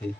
ठीक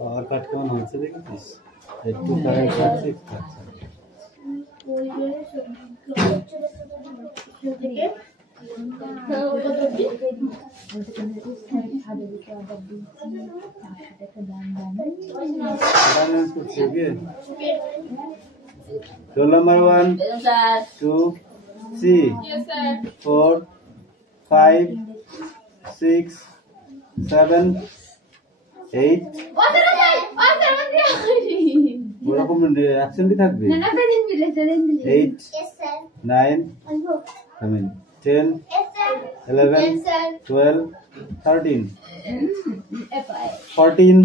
और कट कौन हमसे देखिस একটু কারেন্ট আছে Roll number 1, 2, 3, 4, 5, 6, 7, 8. ওরকম অ্যাবসেন্টই থাকবে 8 9 10 11 12 13 14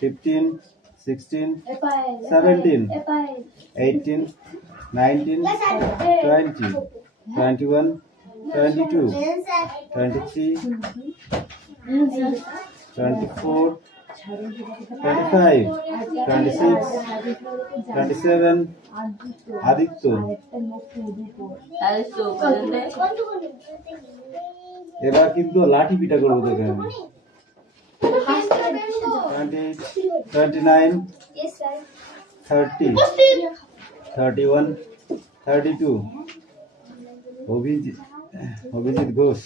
15 16 17 18 19 20 21 22 23 24 25 26 27 আদিত্য এবার কিন্তু লাঠি পিটা করবো তোকে আমি 28 29 30 31 32 অভিজিৎ ঘোষ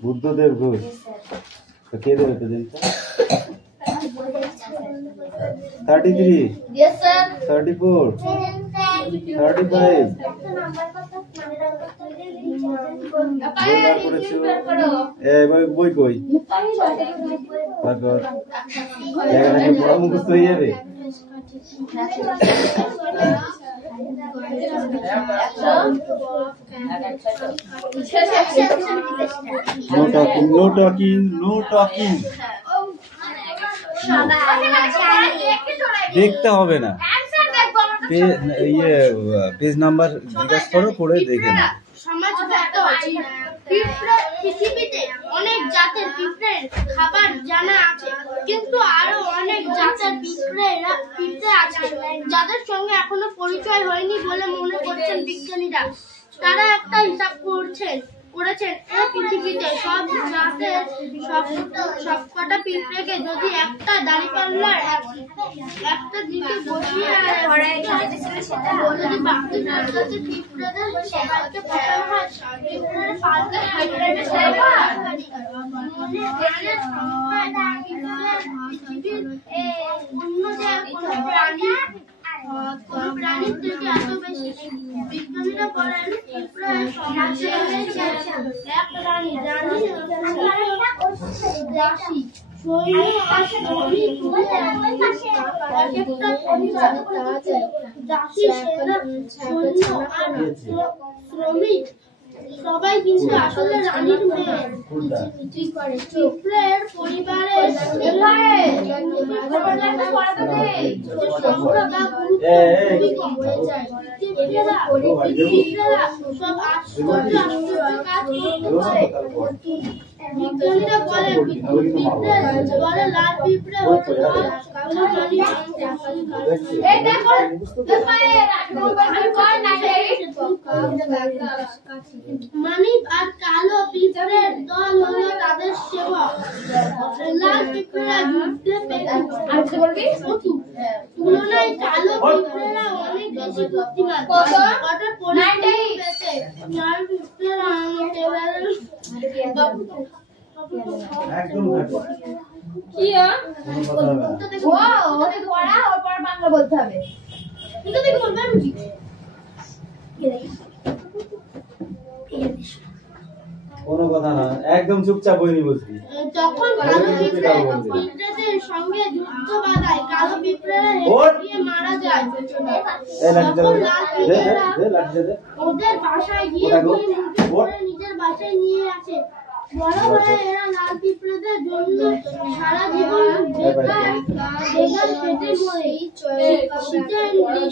বুদ্ধদেব ঘোষ কে দেবে প্রেজেন্টটা 33 34 35 বই কই পড়া মুখস্থ হয়ে যাবে no talking দেখতে হবে না পেজ নাম্বার জিজ্ঞাসা করো পড়ে দেখে না পৃথিবীতে অনেক জাতের পিঁপড়ের খাবার জানা আছে, কিন্তু আরো অনেক জাতের পিঁপড়ে আছে যাদের সঙ্গে এখনো পরিচয় হয়নি বলে মনে করছেন বিজ্ঞানীরা। তারা একটা হিসাব করেছেন এই পৃথিবীতে সব জাতের সবকটা পিঁপড়েকে যদি একটা দাঁড়িপাল্লার একটা দিকে বসিয়ে যদি বাকি জাতের পিঁপড়েদের সবাইকে পাঠানো হয়, পিঁপড়ের পাল্টা অন্য যে কোনো প্রাণীর থেকে এত বেশি। বিজ্ঞানীরা বলেন পিঁপড়ার সমাজে এক রানী দাসী শ্রমিক সবাই কিন্তু আসলে রানীর মেয়ে। পিঁপড়ের পরিবারের সব আশ্চর্য কাজ করতে পারে। বিজ্ঞানীরা বলে বলে লাল পিঁপড়ে হচ্ছে মানিব আর কালো পিঁপড়ের দল হলো তাদের সেবক। লাল পিঁপড়েরা যুদ্ধে তুলনায় কালো পিঁপড়েরা অনেক বেশি বুদ্ধিমান। লাল পিঁপড়েরা বাংলা বলতে হবে কোনো কথা না, একদম চুপচাপ বইনি বলছি। তখন কালো পিঁপড়েদের সঙ্গে যুদ্ধ বাঁধায় কালো পিঁপড়েরা হেঁটে মারা যায়। তখন লাল পিঁপড়েরা ওদের বাসায় গিয়ে নিজের বাসায় নিয়ে আসে। বলা হয় এরা লাল পিঁপড়েদের জন্য সারা জীবন বেকার খেটে মরে।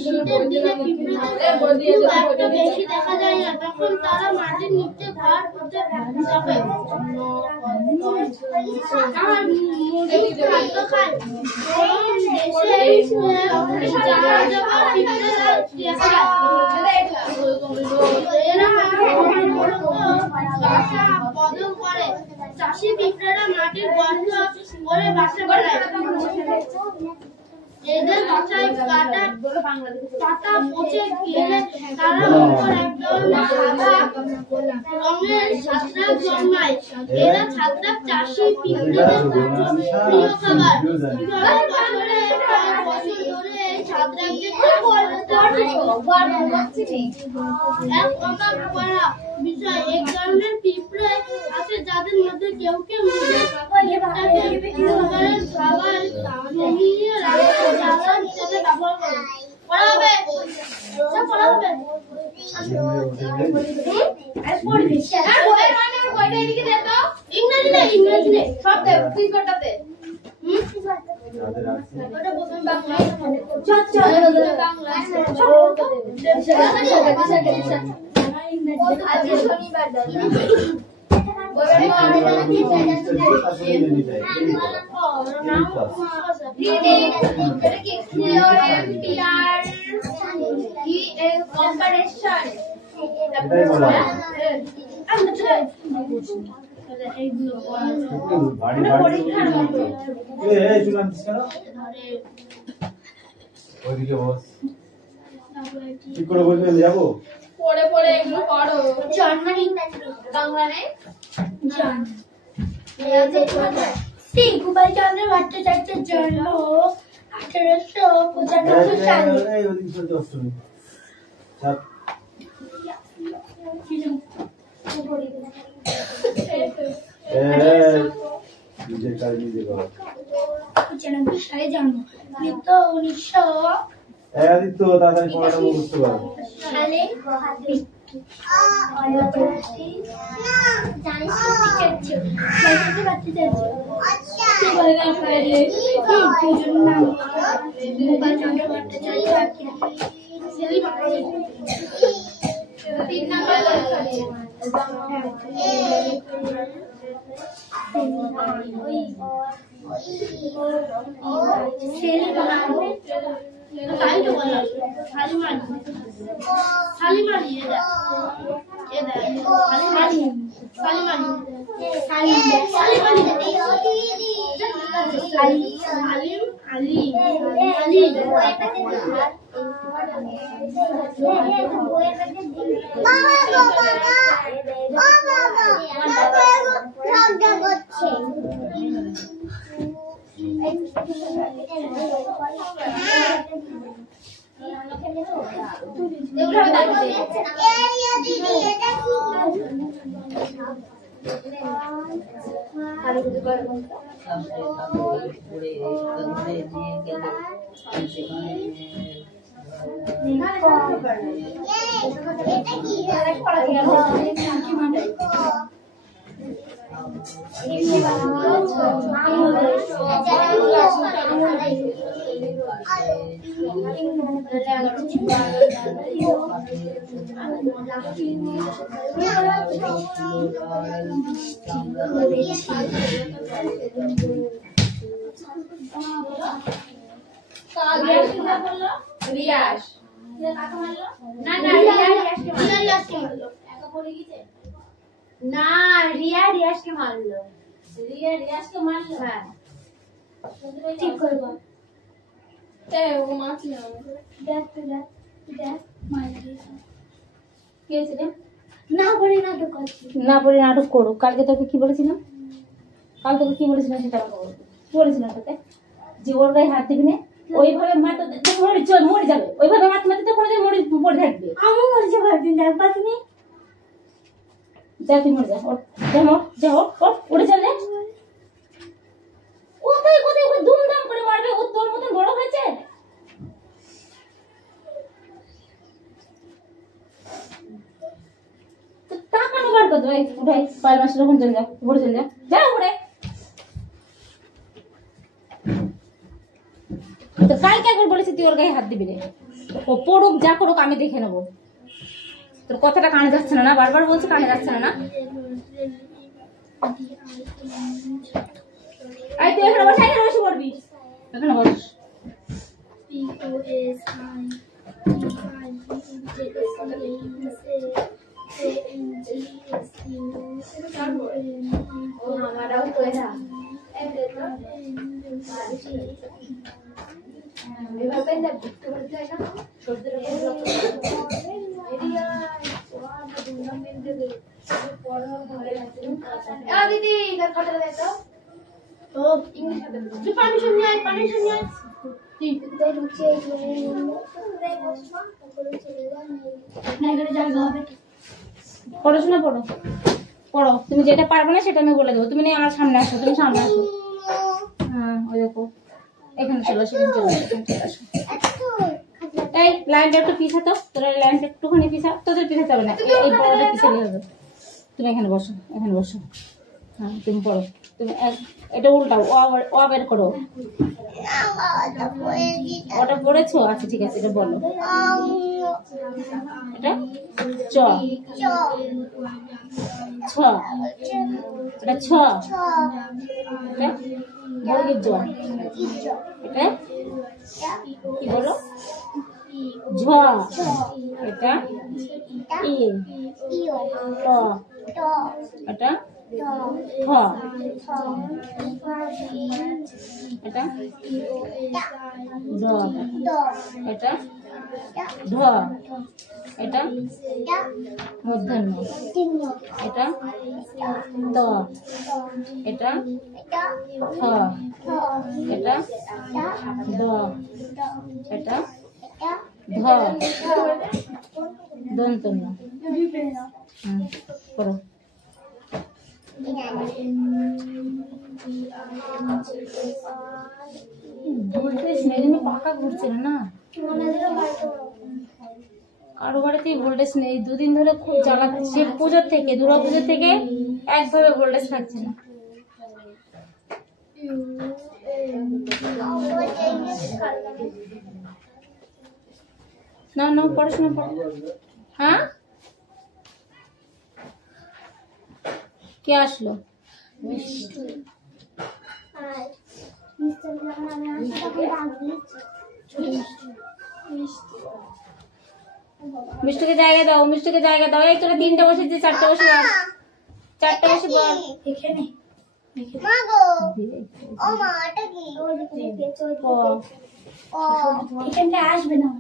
শীতের দিনে পিঁপড়েদের খুব একটা বেশি দেখা যায় না, তখন তারা মাটির নিচে ঘর করতে থাকে আর মজুদ খাদ্য খায়। দেশে যাওয়া যাওয়া পিঁপড়েরা দেখা যায়। এরা বাসা বদল করে। চাষি পিঁপড়েরা মাটির গর্ত করে বাসা বানায়। এদের বাসায় পাতা পচে গেলে তারা উপর এক ধরনের সাদা রঙের ছত্রাক জন্মায়। এরা ছত্রাক চাষি পিঁপড়েদের প্রিয় খাবার। বছরে কয়েক বছর ধরে এই ছত্রাকদের এক অবাক করা বিষয়, এক ধরনের পিঁপড়ে আছে যাদের মধ্যে কেউ কেউ খাবার জমিয়ে জ্বালা হিসেবে ব্যবহার করে। পড়া হবে ইংরেজি নেই সব দেব তুই কোটাতে ঠিক করে বলবেন যাবো পড়ে পড়ে এগুলো পড়ো। জার্মানি বাংলা নেই গোপাল চন্দ্র ভট্টাচার্যের জন্ম 1895 সালে। সালে জন্ম, মৃত্যু 1900 তাড়াতাড়ি পড়াটা বুঝতে পারবো সালে। না পড়ে নাটক করো। কালকে তোকে কি বলেছিলাম? কাল তোকে কি বলেছিলাম সেটা বলেছিলাম তোকে যে ওর গায়ে হাত দিবি না, ওইভাবে মারতে মরে যাবে, ওইভাবে মারতে মারতে তো কোনোদিন মরে পড়ে থাকবে। আমি মরে যাবো একদিন, দেখবা তুমি। যা তুই মরে যা, উঠে চল যা। কোথায় কোথায় ওকে ধুমধাম করে মারবে, ও তোর মতন বড় হয়েছে। টাকা বার করতে উঠাই পায়ের মাসের ওখানে চলে যা, উপরে চলে যা, যা উপরে। তো কালকে একবার বলেছি তুই ওর গায়ে হাত দিবি রে, ও পড়ুক যা করুক আমি দেখে নেবো। তোর কথাটা কানে যাচ্ছে না, না বারবার বলছে কানে যাচ্ছে না, না আই তুই এখানে বস, এখানে বসে পড়বি, এখানে বস। পারমিশন নিয়ে আয়, পারমিশন নিয়ে আয়। পড়াশোনা পড়ো, পড়ো। তুমি যেটা পারবে না সেটা আমি বলে দেবো। তুমি আমার সামনে আসো, তুমি সামনে আসো। হ্যাঁ ওই দেখো এখানে চলো, সেখানে চলো, এখানে চলে আসো। এই লাইনটা একটু পিছাতো, তোরা লাইনটা একটুখানি পিছা, তোদের পিছাতে হবে না, এই বড়টা পিছালে হবে। তুমি এখানে বসো, এখানে বসো। হ্যাঁ তুমি পড়ো, তুমি এটা উল্টাও, ও বের করো। ওটা পড়েছো? আচ্ছা ঠিক আছে, এটা বলো। এটা চ, ছ, এটা ছ, এটা বর্গের জ, এটা কি বলো? ঝ, এটা ই, ট, এটা ঠ, এটা ড, এটা ঢ, এটা মূর্ধন্য, এটা ত, এটা থ, এটা দ, এটা ধ, দন্তন্য। করো। ভোল্টেজ নেই, পাকা ঘুরছে না, কারো বাড়িতেই ভোল্টেজ নেই। দুদিন ধরে খুব জ্বালাচ্ছে, পুজোর থেকে, দুর্গা পুজোর থেকে একভাবে ভোল্টেজ থাকছে না। না না পড়াশোনা পড়ো। হ্যাঁ কে আসলো? মিষ্টিকে জায়গা দাও, মিষ্টিকে জায়গা দাও। এই তোরা তিনটা বসেছে, চারটা বসে বল, চারটা বসে বল। এখানে আসবে না,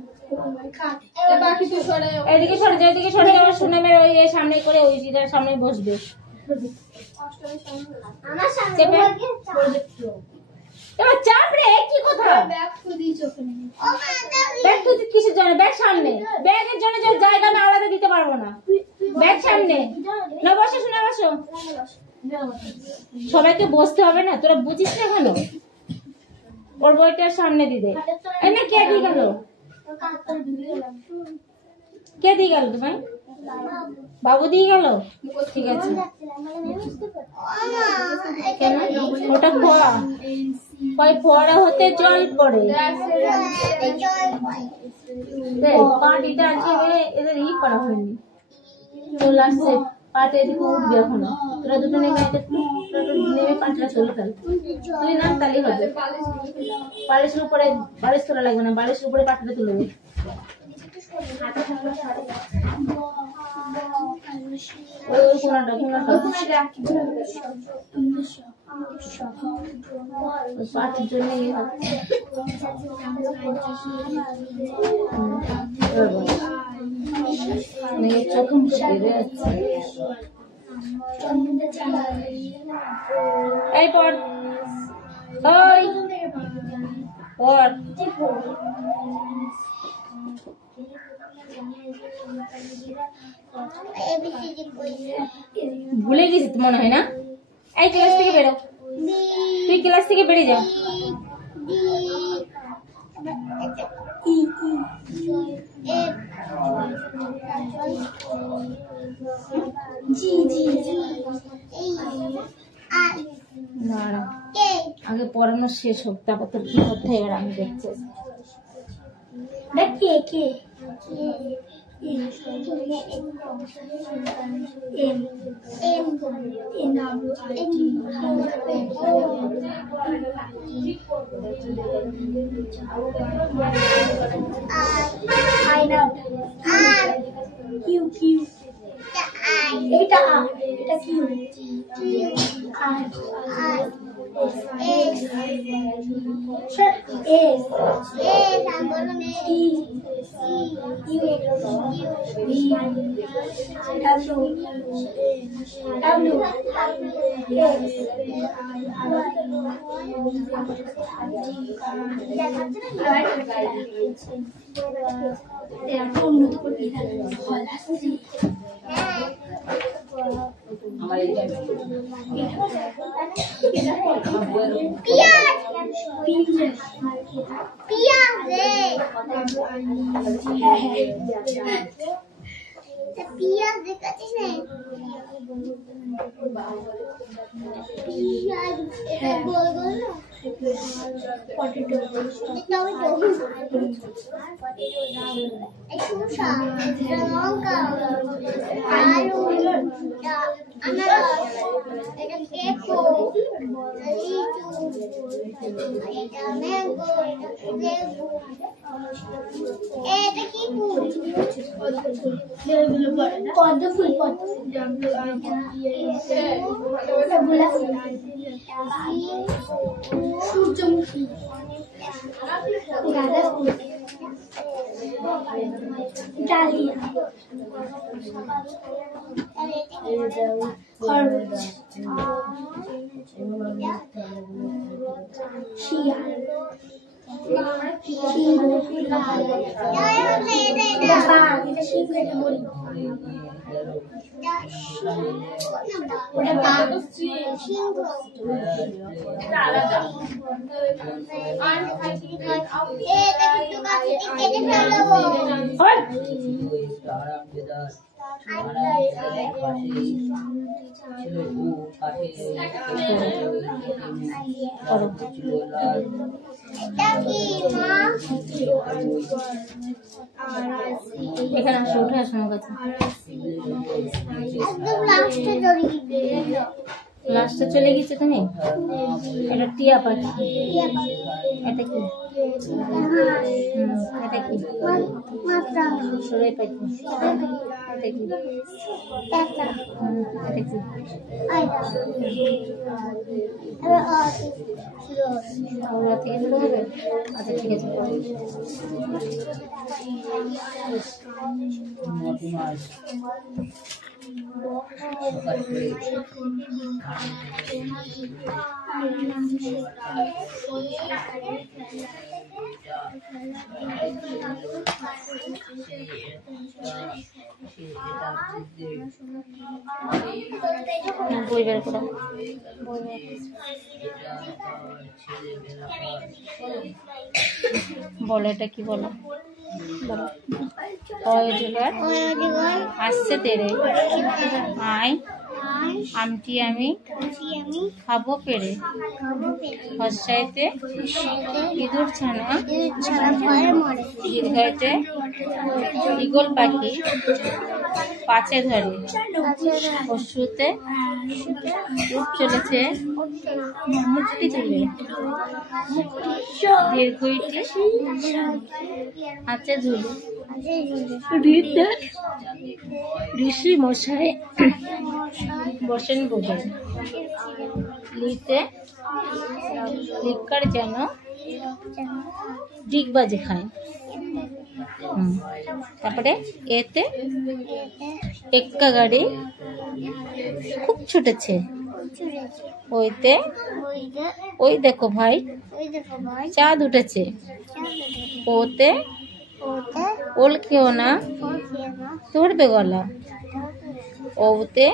এদিকে সরে যাও, এদিকে সরে যাও। সুনামের ওই সামনে করে ওই সামনে বসবে। এবার চাপ রে, কি কথা? ব্যাগ তুই কিসের জন্য? ব্যাগ সামনে, ব্যাগের জন্য যে জায়গা আমি আলাদা দিতে পারবো না। ব্যাগ সামনে না, বসো শোনা, বসো। সবাইকে বসতে হবে না, তোরা বুঝিস না কেন? ওর বইটা সামনে দিদে। এই না, কে দিয়ে গেল? কে দিয়ে গেল তোমায়? বাবু দিয়ে গেল? ঠিক আছে। কেন ওটা ফোয়া? ফোয়ারা হতে জল পড়ে। পাটিটা আজকে এদের ই করা হয়নি, চলে আসছে। পাটে এদিকে উঠবে এখন। তোরা দুটো নেমে নেমে পাটটা চলে ফেল। তুই নাম তালি হবে। বালিশের উপরে, বালিশ তোলা লাগবে না, বালিশের উপরে পাটটা তুলে দেবে। ওই কোনাটা, পাটের জন্য চোখ বেড়ে যাচ্ছে। এই পর, ওই পর। ভুলে গেছি মনে হয় না? এই ক্লাস থেকে বেরো, তুই ক্লাস থেকে বেরিয়ে যা। জি জি জি না না, আগে পড়ানো শেষ হোক, তারপর তোর কি করতে হয় এবার আমি দেখছি। পিয়াজ দেখাচ্ছিস না? পিয়াজ এটা গোল গোল না? পটেটো, শসা, লঙ্কা, আলু, আনারস, এটা পেঁপো, লিচু, এটা ম্যাঙ্গো, লেবু, এটা কি ফুল? পদ্ম ফুল, গোলাপ ফুল, সূর্যমুখী, গাঁদা ফুল, ডালিয়া, খরচ, শিয়াল, এখানে আসো, উঠে আসো আমার কাছে। লাস্টে চলে গেছে তুমি। এটা টিয়া পাখি। এটা কি? এটা কি? সরাই পাখি। এটা কি? এটা কি? ওরা থেকে শুরু হবে? আচ্ছা ঠিক আছে। বই বের করো। বলো এটা কি বলো? আসছে তেরে আয় আমটি আমি খাবো পেরে হর্ষাইতে ইঁদুর ছানা দীর্ঘাইতে ঈগল পাখি পাচে ধরে পশুতে রূপ চলেছে মুক্তি তুলে দীর্ঘইটি হাতে ঝুলে ঋষি মশাই বসেন বোঝে লিতে লিকার যেন ডিগবাজি খায়। তারপরে এতে এক্কা গাড়ি খুব ছুটেছে ওইতে ওই দেখো ভাই চাঁদ উঠেছে ওতে ওল খেও না তোড়বে গলা ওতে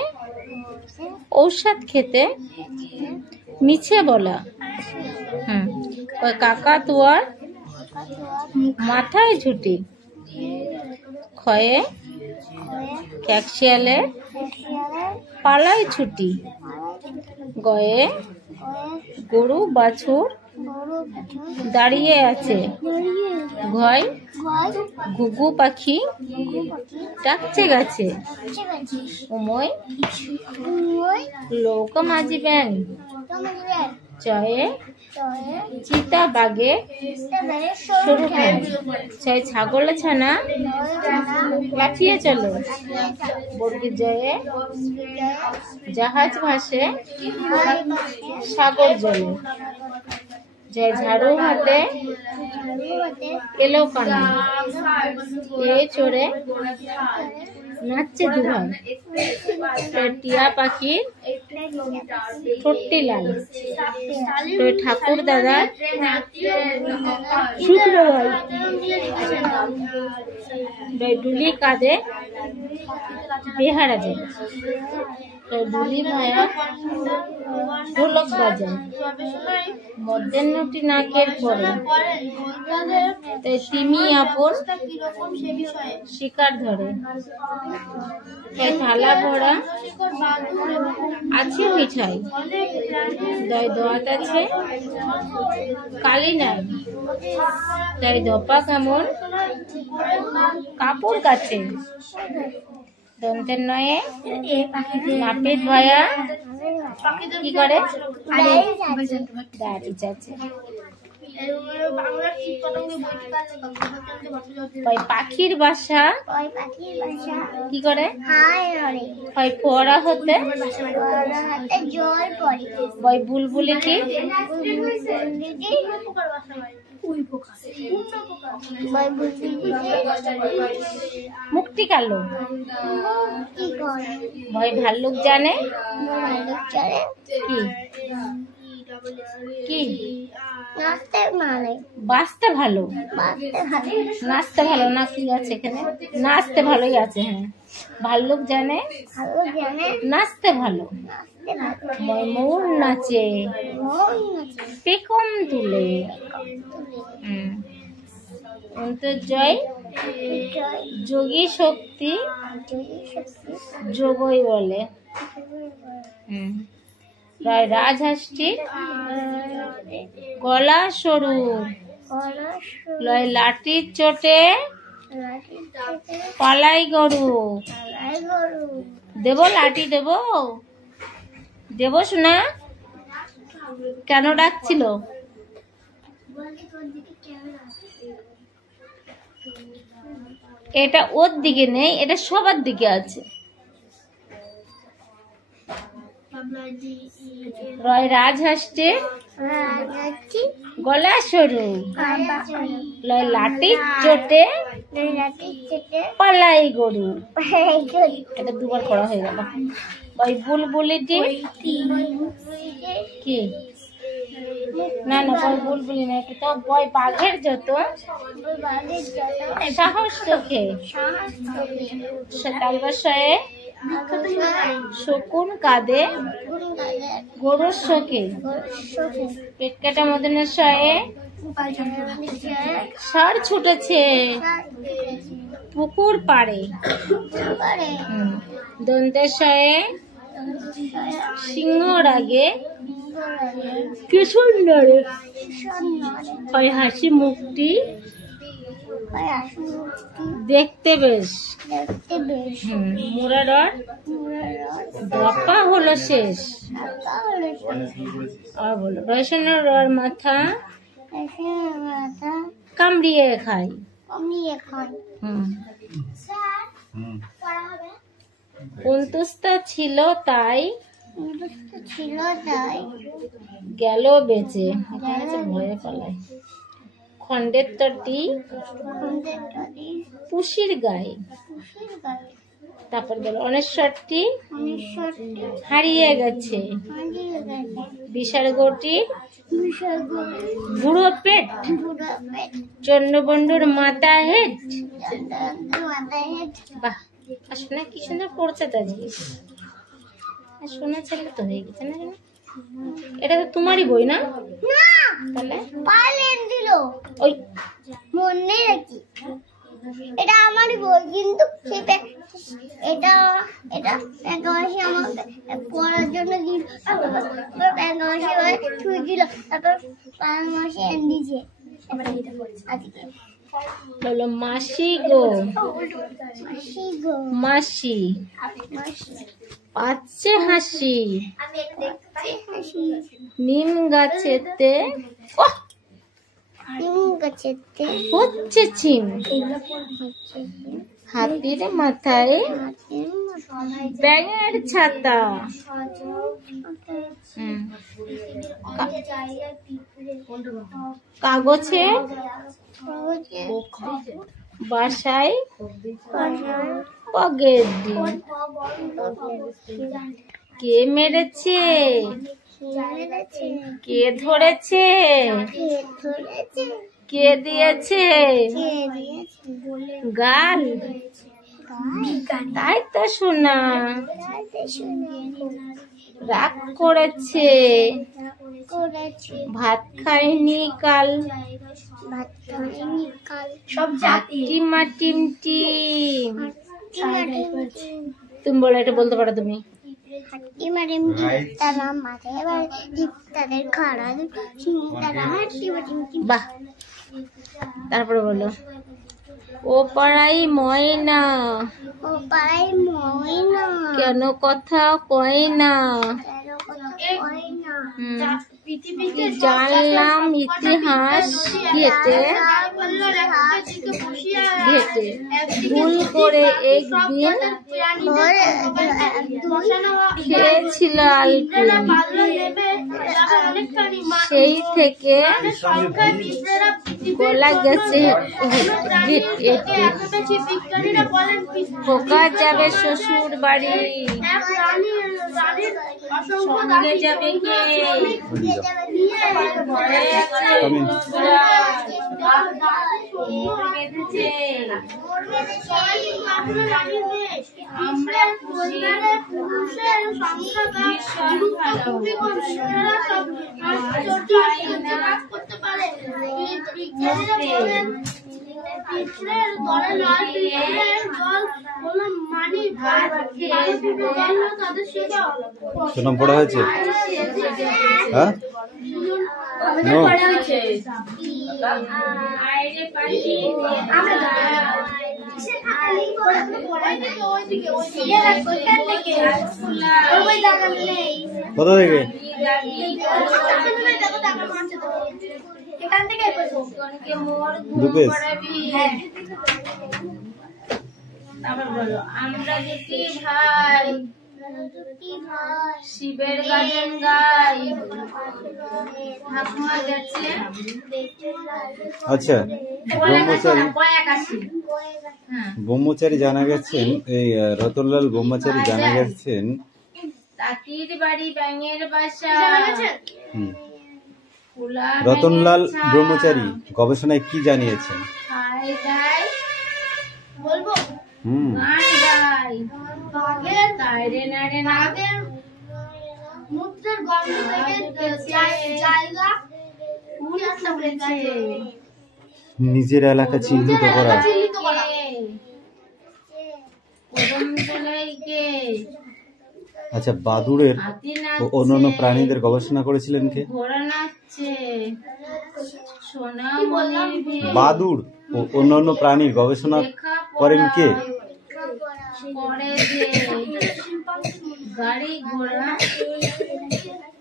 ঔষধ খেতে মিছে বলা। ওই কাকা তুয়ার মাথায় ঝুটি ক্ষয়ে ক্যাকশিয়ালে পালাই ছুটি গয়ে গরু বাছুর দাঁড়িয়ে আছে। ঘয় ঘুঘু পাখি ডাকছে গাছে। উময় লৌকা মাঝি ব্যাং। চয়ে চিতা বাগে সরু ব্যাং। ছয় ছাগল ছানা লাফিয়ে চলে। বর্গীর জয়ে জাহাজ ভাসে সাগর জলে। জয় ঝাড়ু হাতে এলো কানে। এ চড়ে নাচছে দুভাই। টিয়া পাখির ঠোঁটটি লাল। ঠাকুর দাদা শুকনো ভাই। ডুলি কাঁদে বেহারা যায়। ডুলি ভাইয়া ঢোলক বাজায়। মধ্যাহ্নটি নাকের পরে। তিমি আপন শিকার ধরে। থালা ভরা আছে মিঠাই। দয় দোয়াত আছে কালি নাই। তাই ধপা কেমন কাপড় কাছে। দন্তের নয়ে নাপিত ভাইয়া কি করে দাঁড়ি যাচ্ছে। পাখির বাসা কি করে হয় ফোয়ারা হতে বই বুলবুলি কি মুক্তি কালো। ভয় ভাল্লুক জানে কি কি বাঁচতে ভালো। নাচতে ভালো না কি আছে এখানে? নাচতে ভালোই আছে। হ্যাঁ, ভাল্লুক জানে নাচতে ভালো। ময়ূর নাচে পেখম তুলে। অন্তর্জয় যোগী শক্তি যোগই বলে। রাজহাঁসটি গলা সরু। লয় লাঠির চোটে পালাই গরু। দেব লাঠি দেব দেব শোনা। কেন ডাকছিল? এটা ওর দিকে নেই, এটা সবার দিকে আছে। রাজহাঁসটি গলা সরু। লয় লাঠির চোটে পালাই গরু। এটা দুবার করা হয়ে গেল। ওই বুলবুলিটি কি না না বই বুলবুলি না, এটা তো বই বাঘের যত সাহস চোখে। তালবশয়ে শকুন কাঁদে গরুর শোকে। পেট কাটা মদনের শয়ে ষাঁড় ছুটেছে পুকুর পাড়ে। দন্তের শয়ে সিংহ রাগে কিশোর নড়ে। হয় হাসি মুখটি দেখতে বেশ। মুরারর দপা হলো শেষ। আর বলো রয়সনের রর মাথা কামড়িয়ে খায়। অন্তুস্তা ছিল তাই গেল বেঁচে। ভয়ে পালায়। খন্ডের তরটি পুষির গায়ে। তারপর গেল অনেশ্বরটি হারিয়ে গেছে। বিসর্গটি বুড়ো পেট। চন্দ্রবন্ধুর মাথা হেড। বাহ, শোনা কি সুন্দর পড়ছে তো আজকে। শোনা ছেলে তো হয়ে গেছে না? এটা তো তোমারই বই না? তাহলে ওই মনে রাখি এটা আমারই বই, কিন্তু এটা এটা ব্যাঙ্গামাসি আমাকে পড়ার জন্য দিল, ব্যাঙ্গামাসি ছুঁই দিল, তারপর পাঙ্গামাসি এনে দিয়েছে আজকে। বলো মাসি গো, মাসি গো, মাসি মাসি পাচ্ছে হাসি হাসি নিম গাছেতে ওহ, নিম গাছেতে হচ্ছে চিম হচ্ছে হাতির মাথায় হাতের মাথায় ব্যাঙের ছাতা হুম। কাগজে বাসায় পগের ডিম কে মেরেছে কে ধরেছে কে দিয়েছে গাল তাই তো শোনা রাগ করেছে ভাত খাইনি কাল সব টিমা টিম টিম তুমি বলো, এটা বলতে পারো তুমি? বাহ, তারপরে বলো ও পাড়াই ময়না কেন কথা কয় না জানলাম ইতিহাস ঘেটে ঘেটে ভুল করে একদিন খেয়েছিল আলপিন সেই থেকে গলা গেছে খোকা যাবে শ্বশুর বাড়ি সঙ্গে যাবে কে ঘরে একটা বেঁধেছে আমরা পুরুষের সংখ্যা খুবই কম, করতে পারে সুনাম পড়া হয়েছে? হ্যাঁ, নো কোথা থেকে? দুপেশ। তারপর বলো আমরা দুটি ভাই শিবের গাজন গাই ঠাকুমা গেছে। আচ্ছা, ব্রহ্মচারী জানা গেছেন, এই রতনলাল ব্রহ্মচারী জানা গেছেন তাঁতির বাড়ি ব্যাঙের বাসা। রতনলাল ব্রহ্মচারী গবেষণায় কি জানিয়েছেন? খাই গাই বলবো গান গাই বাঘের তাইরে নাড়ে নাগে মুদ্রার গন্ধ থেকে জায়গা নিজের এলাকা চিহ্নিত করা। আচ্ছা, বাদুড়ের ও অন্যান্য প্রাণীদের গবেষণা করেছিলেন কে? বাদুড় ও অন্যান্য প্রাণীর গবেষণা করেন কে? গাড়ি ঘোড়া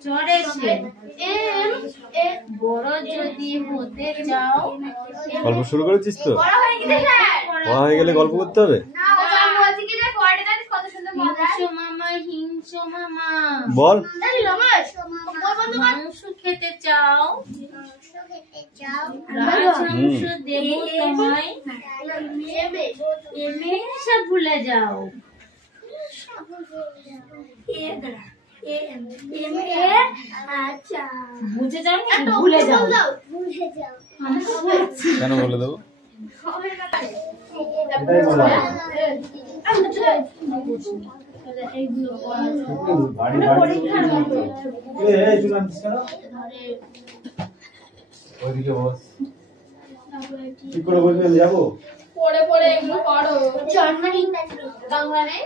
চড়েছে। বড় যদি হতে চাও, গল্প শুরু করেছিস তো? পড়া হয়ে গেলে গল্প করতে হবে। মামা হিংস মামা বল। মাংস খেতে চাও, রাজহংস দেব তোমায়, সব ভুলে যাও। বুঝে যাও না, ভুলে যাও। কেন বলে দেবো? কি করে বলবেন? যাবো পড়ে পড়ে এগুলো পড়ো। জার্মানি বাংলা নেই।